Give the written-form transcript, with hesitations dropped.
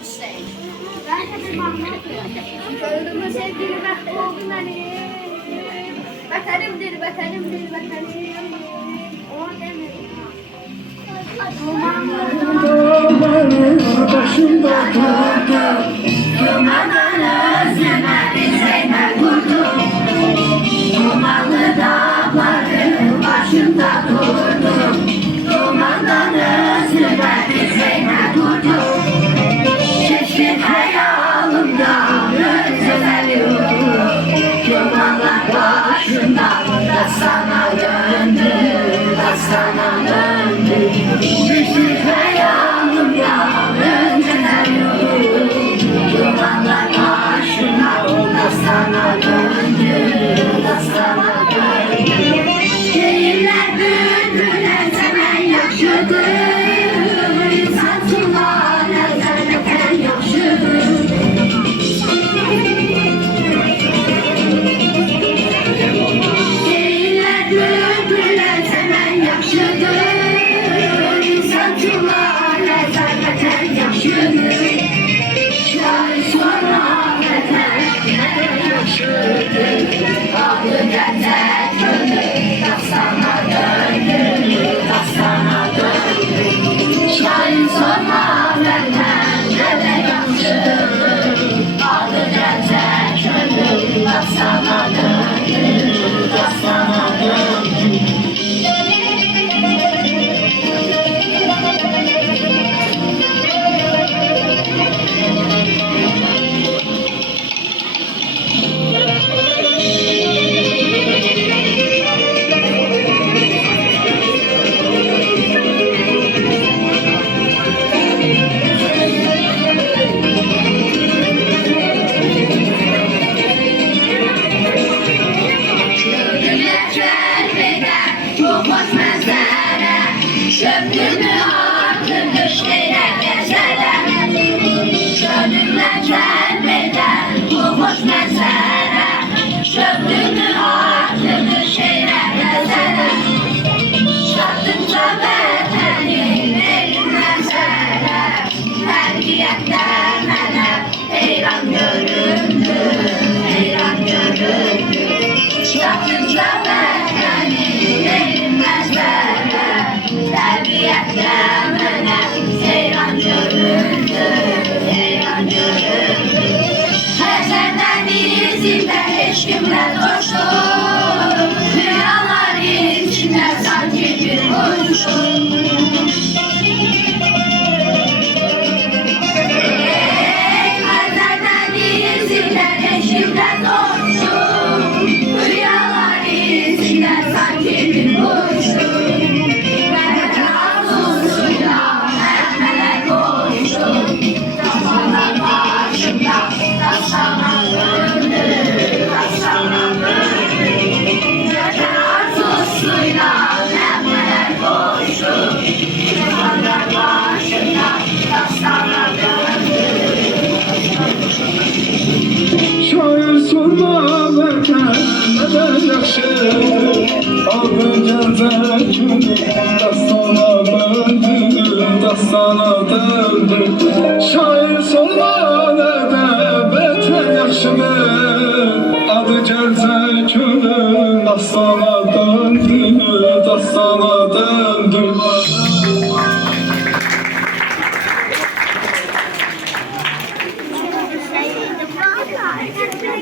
on stage. Öldürme sevgili vakti oldu beni. Vatanımdır, vatanımdır, vatanım. O demek. Başımda durdu, durmadan özleme bize vurdu. Dumanlı dağların başında durdu, dumandan özleme bize vurdu. Keşke hayalımda özlemiyorum, dumanlar başında da sana döndü, da sana döndü. Keşke hayalımda özlemiyorum, dumanlar başında da sana döndü, da sana döndü. Şehirler bülbüller hemen yaşadı. İnsan tuğlalar zaten yaşadı. Şehirler bülbüller hemen yaşadı. İnsan tuğlalar zaten yaşadı. Şair sonra neden yaşadı. Adı gerçek gönül dastana döndü, dastana döndü. Şair sorma neden yaşadı. Adı gerçek gönül dastana döndü, dastana döndü. Şöpümü artık işlere gezeler. Şöpümler celbeder bu hoş mezere. Şöpümü artık işlere gezeler. Şartınca betenin elinden serer. Terbiyetten hele heyran göründü, heyran göründü. Şartınca betenin elinden serer. Terbiyetten hele heyran göründü, heyran göründü. Her yerden izimde eşkimle coştum. Rüyalar içinde sanki bir kuşum. Her yerden izimde eşkimle coştum. Rüyalar içinde sanki bir kuşum. Sana döndü, sana döndü. Gökten arzusuyla nemler koştu. Dumanlar başında sana döndü. Şair sorma verken neden yakşıdır. Adı gezer günü dastana döndü, dastana döndü. Şair sorma neden beter yakşıdır. Adı gezer günü dastana döndü, dastana döndü.